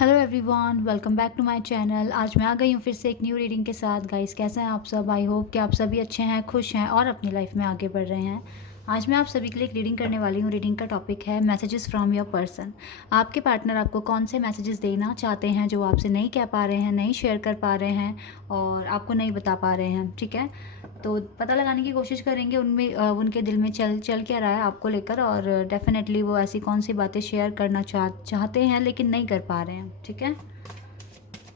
Hello everyone, welcome back to my channel. आज मैं आ गई हूँ फिर से एक न्यू रीडिंग के साथ। गाइस, कैसे हैं आप सब? आई होप कि आप सभी अच्छे हैं, खुश हैं और अपनी लाइफ में आगे बढ़ रहे हैं। आज मैं आप सभी के लिए एक रीडिंग करने वाली हूँ। रीडिंग का टॉपिक है मैसेजेस फ्रॉम योर पर्सन। आपके पार्टनर आपको कौन से मैसेजेस देना चाहते हैं जो आपसे नहीं कह पा रहे हैं, नहीं शेयर कर पा रहे हैं और आपको नहीं बता पा रहे हैं। ठीक है, तो पता लगाने की कोशिश करेंगे उनमें उनके दिल में चल चल क्या रहा है आपको लेकर, और डेफिनेटली वो ऐसी कौन सी बातें शेयर करना चाहते हैं लेकिन नहीं कर पा रहे हैं। ठीक है,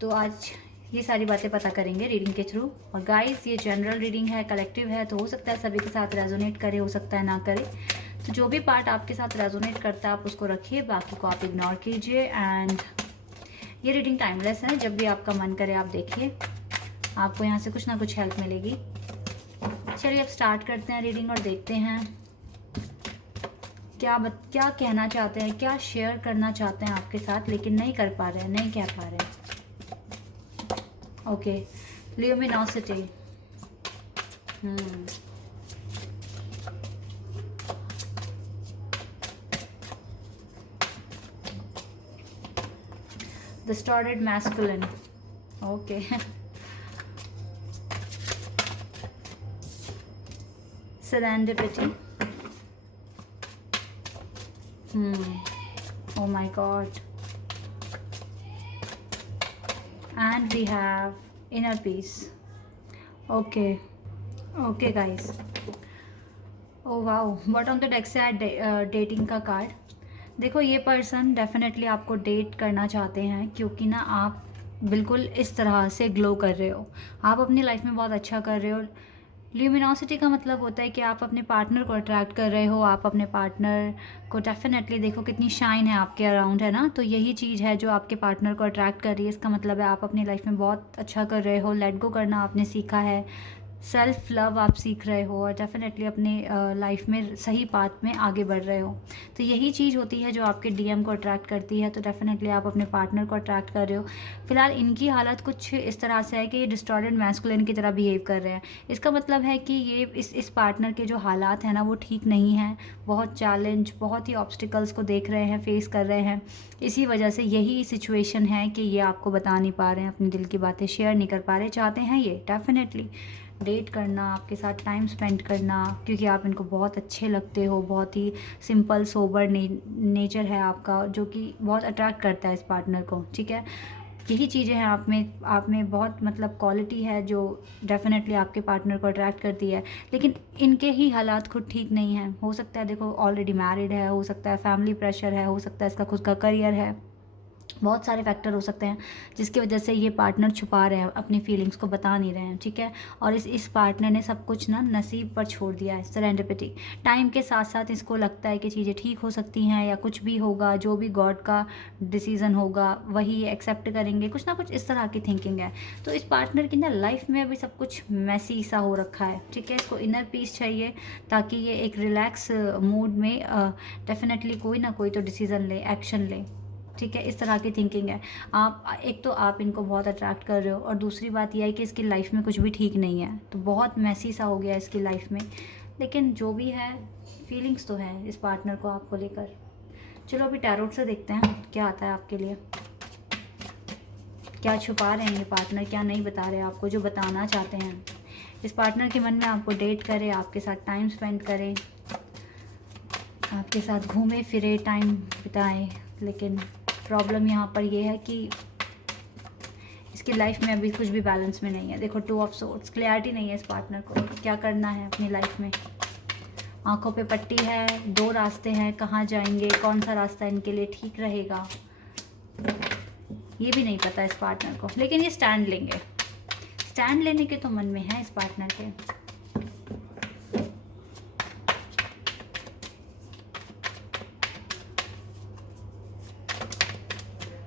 तो आज ये सारी बातें पता करेंगे रीडिंग के थ्रू। और गाइस, ये जनरल रीडिंग है, कलेक्टिव है, तो हो सकता है सभी के साथ रेजोनेट करे, हो सकता है ना करे। तो जो भी पार्ट आपके साथ रेजोनेट करता है आप उसको रखिए, बाकी को आप इग्नोर कीजिए। एंड ये रीडिंग टाइमलेस है, जब भी आपका मन करे आप देखिए, आपको यहाँ से कुछ ना कुछ हेल्प मिलेगी। चलिए अब स्टार्ट करते हैं रीडिंग और देखते हैं क्या कहना चाहते हैं, क्या शेयर करना चाहते हैं आपके साथ लेकिन नहीं कर पा रहे हैं, नहीं कह पा रहे हैं। Okay, luminosity. Distorted masculine. Okay. Serendipity. Oh my god. And we have inner peace. Okay. Okay guys. Oh wow, what on the deck से dating का कार्ड। देखो, ये पर्सन डेफिनेटली आपको डेट करना चाहते हैं क्योंकि ना आप बिल्कुल इस तरह से ग्लो कर रहे हो, आप अपनी लाइफ में बहुत अच्छा कर रहे हो। ल्यूमिनोसिटी का मतलब होता है कि आप अपने पार्टनर को अट्रैक्ट कर रहे हो, आप अपने पार्टनर को डेफिनेटली देखो कितनी शाइन है आपके अराउंड, है ना। तो यही चीज़ है जो आपके पार्टनर को अट्रैक्ट कर रही है। इसका मतलब है आप अपनी लाइफ में बहुत अच्छा कर रहे हो, लेट गो करना आपने सीखा है, सेल्फ लव आप सीख रहे हो और डेफिनेटली अपने लाइफ में सही पाथ में आगे बढ़ रहे हो। तो यही चीज़ होती है जो आपके डीएम को अट्रैक्ट करती है। तो डेफिनेटली आप अपने पार्टनर को अट्रैक्ट कर रहे हो। फिलहाल इनकी हालत कुछ इस तरह से है कि ये डिस्टॉर्टेड मैस्कुलिन की तरह बिहेव कर रहे हैं। इसका मतलब है कि ये इस पार्टनर के जो हालात हैं ना वो ठीक नहीं हैं, बहुत चैलेंज, बहुत ही ऑब्स्टिकल्स को देख रहे हैं, फेस कर रहे हैं। इसी वजह से यही सिचुएशन है कि ये आपको बता नहीं पा रहे हैं, अपनी दिल की बातें शेयर नहीं कर पा रहे। चाहते हैं ये डेफिनेटली डेट करना, आपके साथ टाइम स्पेंड करना, क्योंकि आप इनको बहुत अच्छे लगते हो। बहुत ही सिंपल सोबर नेचर है आपका, जो कि बहुत अट्रैक्ट करता है इस पार्टनर को। ठीक है, यही चीज़ें हैं आप में बहुत मतलब क्वालिटी है जो डेफिनेटली आपके पार्टनर को अट्रैक्ट करती है। लेकिन इनके ही हालात खुद ठीक नहीं हैं। हो सकता है देखो ऑलरेडी मैरिड है, हो सकता है फैमिली प्रेशर है, हो सकता है इसका खुद का करियर है, बहुत सारे फैक्टर हो सकते हैं जिसकी वजह से ये पार्टनर छुपा रहे हैं, अपनी फीलिंग्स को बता नहीं रहे हैं। ठीक है, और इस पार्टनर ने सब कुछ ना नसीब पर छोड़ दिया है, सरेंडिपिटी। टाइम के साथ साथ इसको लगता है कि चीज़ें ठीक हो सकती हैं या कुछ भी होगा, जो भी गॉड का डिसीज़न होगा वही एक्सेप्ट करेंगे, कुछ ना कुछ इस तरह की थिंकिंग है। तो इस पार्टनर की ना लाइफ में अभी सब कुछ मैसी सा हो रखा है। ठीक है, इसको इनर पीस चाहिए ताकि ये एक रिलैक्स मूड में डेफिनेटली कोई ना कोई तो डिसीज़न ले, एक्शन ले। ठीक है, इस तरह की थिंकिंग है। आप एक तो आप इनको बहुत अट्रैक्ट कर रहे हो और दूसरी बात यह है कि इसकी लाइफ में कुछ भी ठीक नहीं है, तो बहुत मैसी सा हो गया इसकी लाइफ में। लेकिन जो भी है, फीलिंग्स तो है इस पार्टनर को आपको लेकर। चलो अभी टैरोट से देखते हैं क्या आता है आपके लिए। क्या छुपा रहे हैं ये पार्टनर, क्या नहीं बता रहे आपको जो बताना चाहते हैं। इस पार्टनर के मन में आपको डेट करे, आपके साथ टाइम स्पेंड करे, आपके साथ घूमे फिरे, टाइम बिताए। लेकिन प्रॉब्लम यहाँ पर ये है कि इसकी लाइफ में अभी कुछ भी बैलेंस में नहीं है। देखो, 2 ऑफ सोर्ड्स, क्लैरिटी नहीं है इस पार्टनर को क्या करना है अपनी लाइफ में। आंखों पे पट्टी है, 2 रास्ते हैं, कहाँ जाएंगे, कौन सा रास्ता इनके लिए ठीक रहेगा ये भी नहीं पता इस पार्टनर को। लेकिन ये स्टैंड लेंगे, स्टैंड लेने के तो मन में है इस पार्टनर के।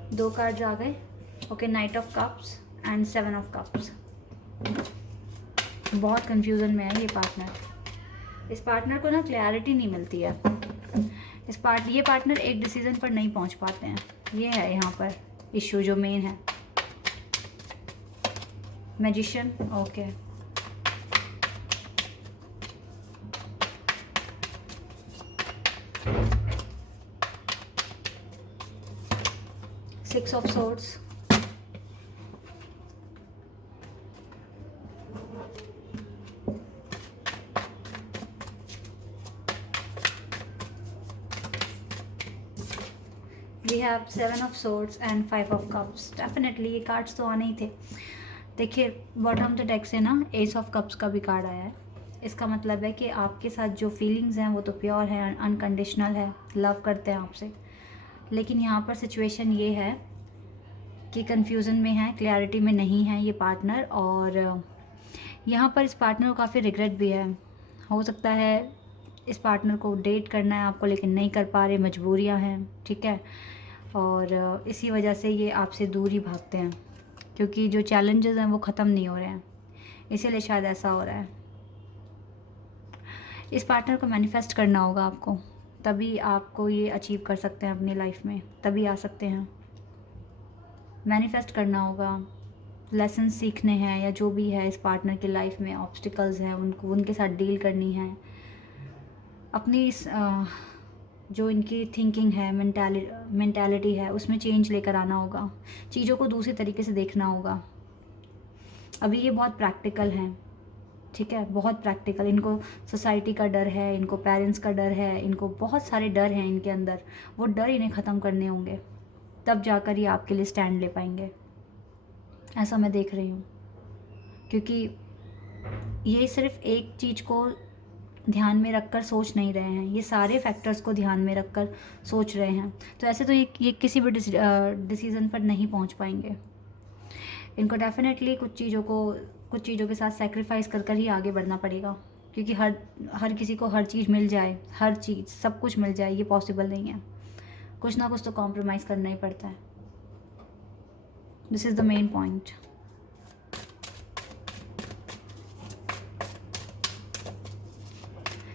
दो कार्ड्स आ गए। Okay, night of cups and 7 of cups. बहुत कंफ्यूजन में है ये पार्टनर। इस पार्टनर को ना क्लैरिटी नहीं मिलती है। ये पार्टनर एक डिसीजन पर नहीं पहुंच पाते हैं। ये है यहाँ पर इशू जो मेन है। Magician, okay, 6 of swords, we have 7 of swords and 5 of cups. Definitely ये कार्ड्स तो आने ही थे. देखिए बॉटम द डेक से ना एस ऑफ कप्स का भी कार्ड आया है. इसका मतलब है कि आपके साथ जो फीलिंग्स हैं वो तो प्योर है, अनकंडीशनल है, लव करते हैं आपसे. लेकिन यहाँ पर सिचुएशन ये है कि कन्फ्यूज़न में है, क्लैरिटी में नहीं है ये पार्टनर. और यहाँ पर इस पार्टनर को काफ़ी रिग्रेट भी है. हो सकता है इस पार्टनर को डेट करना है आपको, लेकिन नहीं कर पा रहे, मजबूरियाँ हैं, ठीक है. और इसी वजह से ये आपसे दूर ही भागते हैं, क्योंकि जो चैलेंजेस हैं वो ख़त्म नहीं हो रहे हैं, इसीलिए शायद ऐसा हो रहा है. इस पार्टनर को मैनिफेस्ट करना होगा आपको, तभी आपको ये अचीव कर सकते हैं अपनी लाइफ में, तभी आ सकते हैं. मैनिफेस्ट करना होगा, लेसन सीखने हैं या जो भी है इस पार्टनर की लाइफ में ऑब्स्टिकल्स हैं उनको उनके साथ डील करनी है. अपनी जो इनकी थिंकिंग है, मेंटालिटी है, उसमें चेंज लेकर आना होगा. चीज़ों को दूसरे तरीके से देखना होगा. अभी ये बहुत प्रैक्टिकल हैं, ठीक है, बहुत प्रैक्टिकल. इनको सोसाइटी का डर है, इनको पेरेंट्स का डर है, इनको बहुत सारे डर हैं इनके अंदर. वो डर इन्हें ख़त्म करने होंगे, तब जाकर ये आपके लिए स्टैंड ले पाएंगे. ऐसा मैं देख रही हूँ, क्योंकि ये सिर्फ एक चीज़ को ध्यान में रखकर सोच नहीं रहे हैं, ये सारे फैक्टर्स को ध्यान में रखकर सोच रहे हैं. तो ऐसे तो ये किसी भी डिसीज़न पर नहीं पहुंच पाएंगे. इनको डेफिनेटली कुछ चीज़ों के साथ सेक्रीफाइस कर ही आगे बढ़ना पड़ेगा, क्योंकि हर किसी को हर चीज़ मिल जाए, हर चीज़ सब कुछ मिल जाए, ये पॉसिबल नहीं है. कुछ ना कुछ तो कॉम्प्रोमाइज़ करना ही पड़ता है. This is the main point.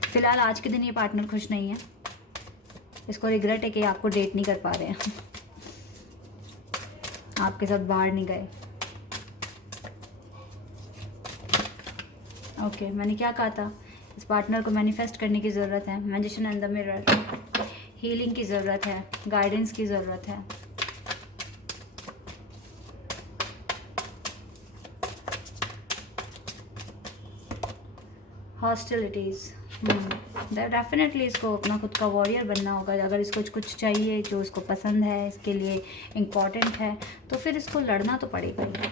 फ़िलहाल आज के दिन ये पार्टनर खुश नहीं है. इसको रिग्रेट है कि आपको डेट नहीं कर पा रहे हैं, आपके साथ बाहर नहीं गए. ओके, मैंने क्या कहा था, इस पार्टनर को मैनिफेस्ट करने की ज़रूरत है. Magician and the mirror, healing की ज़रूरत है, गाइडेंस की ज़रूरत है. हॉस्टिलिटीज़, डेफिनेटली इसको अपना खुद का वॉरियर बनना होगा. अगर इसको कुछ चाहिए जो इसको पसंद है, इसके लिए इम्पॉर्टेंट है, तो फिर इसको लड़ना तो पड़ेगा ही.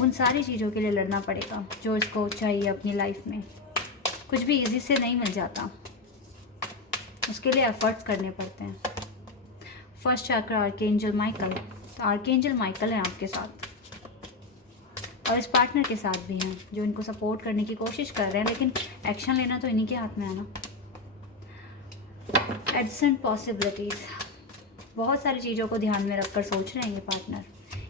उन सारी चीज़ों के लिए लड़ना पड़ेगा जो इसको चाहिए अपनी लाइफ में. कुछ भी इजी से नहीं मिल जाता, उसके लिए एफर्ट्स करने पड़ते हैं. फर्स्ट चक्र आर्कएंजल माइकल. आर्कएंजल माइकल हैं आपके साथ, और इस पार्टनर के साथ भी हैं जो इनको सपोर्ट करने की कोशिश कर रहे हैं, लेकिन एक्शन लेना तो इन्हीं के हाथ में है ना. एडसेंट पॉसिबिलिटीज़, बहुत सारी चीज़ों को ध्यान में रखकर सोच रहे हैं ये पार्टनर.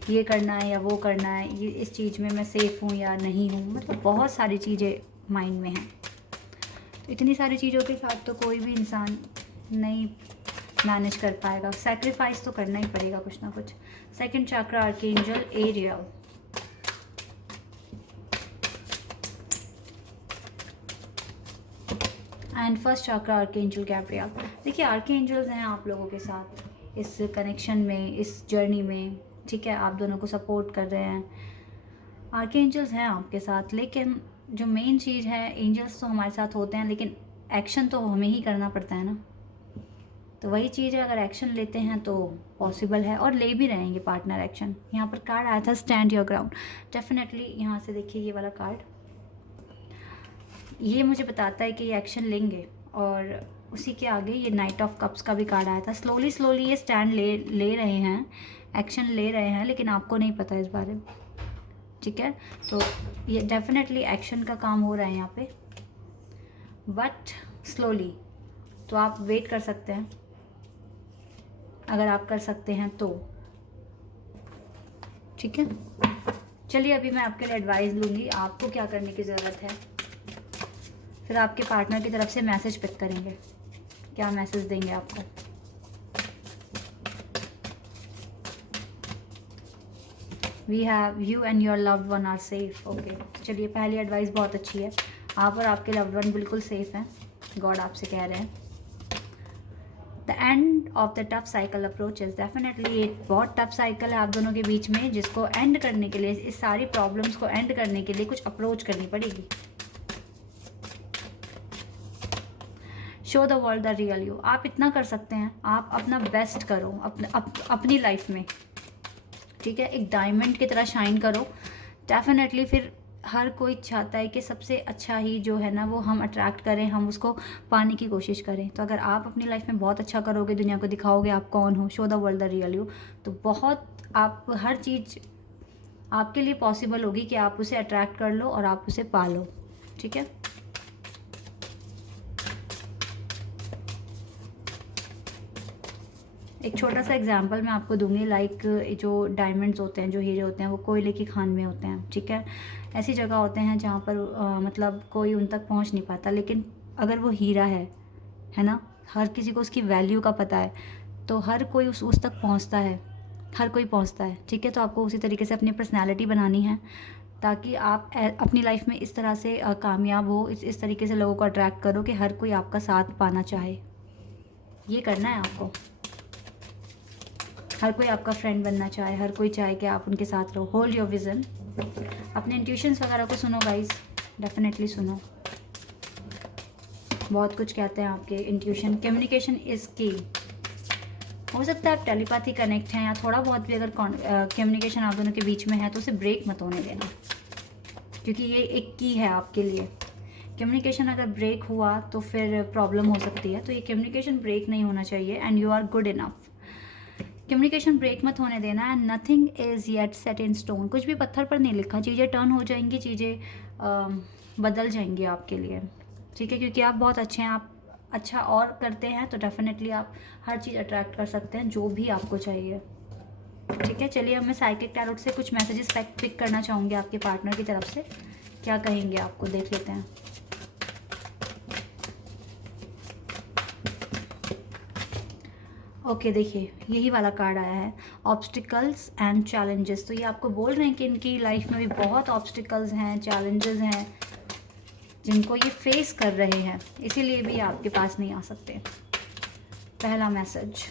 ये करना है या वो करना है, ये इस चीज़ में मैं सेफ़ हूँ या नहीं हूँ, मतलब बहुत सारी चीज़ें माइंड में हैं. तो इतनी सारी चीज़ों के साथ तो कोई भी इंसान नहीं मैनेज कर पाएगा. सेक्रीफाइस तो करना ही पड़ेगा कुछ ना कुछ. सेकंड चक्र आर्कएंजल एरियल. एंड फर्स्ट चक्र आर्कएंजल गैब्रियल. देखिए आर्कएंजल्स हैं आप लोगों के साथ इस कनेक्शन में, इस जर्नी में, ठीक है. आप दोनों को सपोर्ट कर रहे हैं. आर्कएंजल्स हैं आपके साथ, लेकिन जो मेन चीज़ है, एंजल्स तो हमारे साथ होते हैं, लेकिन एक्शन तो हमें ही करना पड़ता है ना. तो वही चीज़ है, अगर एक्शन लेते हैं तो पॉसिबल है, और ले भी रहेंगे पार्टनर एक्शन. यहाँ पर कार्ड आया था स्टैंड योर ग्राउंड. डेफिनेटली यहाँ से देखिए ये वाला कार्ड, ये मुझे बताता है कि ये एक्शन लेंगे. और उसी के आगे ये नाइट ऑफ कप्स का भी कार्ड आया था. स्लोली ये स्टैंड ले रहे हैं, एक्शन ले रहे हैं, लेकिन आपको नहीं पता इस बारे में, ठीक है. तो ये डेफिनेटली एक्शन का काम हो रहा है यहाँ पे, बट स्लोली. तो आप वेट कर सकते हैं, अगर आप कर सकते हैं तो, ठीक है. चलिए अभी मैं आपके लिए एडवाइस लूँगी, आपको क्या करने की ज़रूरत है. फिर आपके पार्टनर की तरफ से मैसेज पिक करेंगे, क्या मैसेज देंगे आपको. We have you and your loved one are safe. Okay, चलिए पहली एडवाइस बहुत अच्छी है. आप और आपके लव्ड वन बिल्कुल सेफ़ हैं, गॉड आपसे कह रहे हैं. The end of the tough cycle approaches. Definitely ये बहुत टफ साइकिल है आप दोनों के बीच में, जिसको एंड करने के लिए, इस सारी प्रॉब्लम्स को एंड करने के लिए कुछ अप्रोच करनी पड़ेगी। Show the world the real you. आप इतना कर सकते हैं, आप अपना बेस्ट करो अपनी लाइफ में, ठीक है। एक डायमंड की तरह शाइन करो। डेफिनेटली फिर हर कोई चाहता है कि सबसे अच्छा ही जो है ना वो हम अट्रैक्ट करें, हम उसको पाने की कोशिश करें। तो अगर आप अपनी लाइफ में बहुत अच्छा करोगे, दुनिया को दिखाओगे आप कौन हो, show the world the real you, तो बहुत आप हर चीज़ आपके लिए पॉसिबल होगी कि आप उसे अट्रैक्ट कर लो और आप उसे पालो, ठीक है। एक छोटा सा एग्जांपल मैं आपको दूंगी। लाइक जो डायमंड्स होते हैं, जो हीरे होते हैं, वो कोयले की खान में होते हैं, ठीक है। ऐसी जगह होते हैं जहाँ पर मतलब कोई उन तक पहुँच नहीं पाता, लेकिन अगर वो हीरा है ना, हर किसी को उसकी वैल्यू का पता है, तो हर कोई उस तक पहुँचता है, हर कोई पहुँचता है, ठीक है। तो आपको उसी तरीके से अपनी पर्सनैलिटी बनानी है, ताकि आप अपनी लाइफ में इस तरह से कामयाब हो, इस तरीके से लोगों को अट्रैक्ट करो कि हर कोई आपका साथ पाना चाहे। ये करना है आपको। हर कोई आपका फ्रेंड बनना चाहे, हर कोई चाहे कि आप उनके साथ रहो। Hold your vision. अपने इंट्यूशंस वगैरह को सुनो गाइस, डेफिनेटली सुनो। बहुत कुछ कहते हैं आपके इंट्यूशन। कम्युनिकेशन इज़ की। हो सकता है आप टेलीपैथी कनेक्ट हैं, या थोड़ा बहुत भी अगर कम्युनिकेशन आप दोनों के बीच में है तो उसे ब्रेक मत होने देना, क्योंकि ये एक की है आपके लिए। कम्युनिकेशन अगर ब्रेक हुआ तो फिर प्रॉब्लम हो सकती है, तो ये कम्युनिकेशन ब्रेक नहीं होना चाहिए। And you are good enough. Communication break मत होने देना। And nothing is yet set in stone. कुछ भी पत्थर पर नहीं लिखा। चीज़ें टर्न हो जाएंगी, चीज़ें बदल जाएंगी आपके लिए, ठीक है। क्योंकि आप बहुत अच्छे हैं, आप अच्छा और करते हैं, तो डेफिनेटली आप हर चीज़ अट्रैक्ट कर सकते हैं जो भी आपको चाहिए, ठीक है। चलिए अब मैं साइकिक टैरोट से कुछ मैसेजेस पिक करना चाहूँगी आपके पार्टनर की तरफ से। क्या कहेंगे आपको, देख लेते हैं। ओके देखिए, यही वाला कार्ड आया है, ऑब्स्टिकल्स एंड चैलेंजेस। तो ये आपको बोल रहे हैं कि इनकी लाइफ में भी बहुत ऑब्स्टिकल्स हैं, चैलेंजेस हैं, जिनको ये फेस कर रहे हैं, इसीलिए भी आपके पास नहीं आ सकते। पहला मैसेज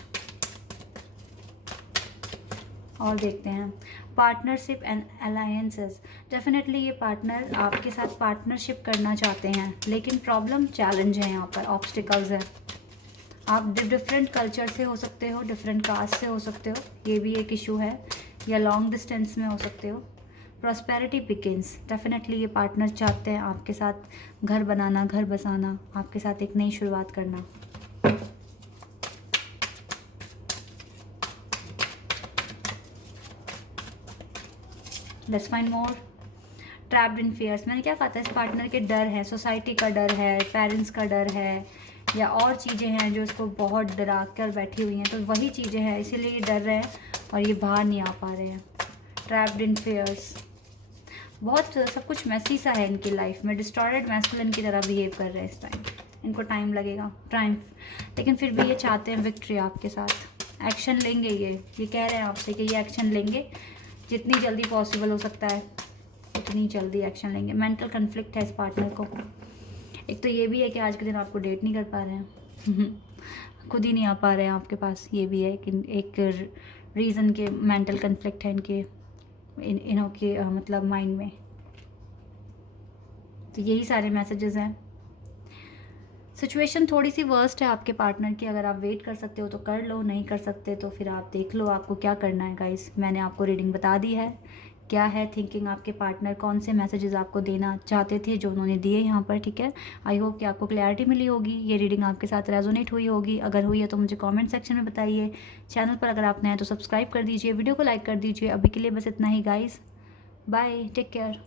और देखते हैं। Partnership and alliances. डेफिनेटली ये पार्टनर आपके साथ पार्टनरशिप करना चाहते हैं, लेकिन प्रॉब्लम चैलेंज है, यहाँ पर ऑब्स्टिकल्स है। आप डिफरेंट कल्चर से हो सकते हो, डिफरेंट कास्ट से हो सकते हो, ये भी एक इशू है, या लॉन्ग डिस्टेंस में हो सकते हो। Prosperity begins. डेफिनेटली ये पार्टनर चाहते हैं आपके साथ घर बनाना, घर बसाना, आपके साथ एक नई शुरुआत करना। Let's find more. Trapped in fears. मैंने क्या कहा था, इस पार्टनर के डर है, सोसाइटी का डर है, पेरेंट्स का डर है, या और चीज़ें हैं जो इसको बहुत डरा कर बैठी हुई हैं, तो वही चीज़ें हैं, इसीलिए ये डर रहे हैं और ये बाहर नहीं आ पा रहे हैं। Trapped in fears. बहुत सब कुछ मैसी सा है इनकी लाइफ में, डिस्टॉर्टेड मैस्कुलिन की तरह बिहेव कर रहे हैं इस टाइम। इनको टाइम लगेगा ट्रायम्फ, लेकिन फिर भी ये चाहते हैं विक्ट्री आपके साथ। एक्शन लेंगे, ये कह रहे हैं आपसे कि ये एक्शन लेंगे, जितनी जल्दी पॉसिबल हो सकता है उतनी जल्दी एक्शन लेंगे। मेंटल कन्फ्लिक्ट है इस पार्टनर को। एक तो ये भी है कि आज के दिन आपको डेट नहीं कर पा रहे हैं खुद ही नहीं आ पा रहे हैं आपके पास, ये भी है कि एक रीज़न के मेंटल कन्फ्लिक्ट है इनके इनों के मतलब माइंड में। तो यही सारे मैसेजेस हैं। सिचुएशन थोड़ी सी वर्स्ट है आपके पार्टनर की। अगर आप वेट कर सकते हो तो कर लो, नहीं कर सकते तो फिर आप देख लो आपको क्या करना है गाइस। मैंने आपको रीडिंग बता दी है। क्या है थिंकिंग आपके पार्टनर, कौन से मैसेजेस आपको देना चाहते थे जो उन्होंने दिए यहाँ पर, ठीक है। आई होप कि आपको क्लैरिटी मिली होगी, ये रीडिंग आपके साथ रेजोनेट हुई होगी। अगर हुई है तो मुझे कमेंट सेक्शन में बताइए। चैनल पर अगर आप नए हैं तो सब्सक्राइब कर दीजिए, वीडियो को लाइक कर दीजिए। अभी के लिए बस इतना ही गाइस, बाय, टेक केयर।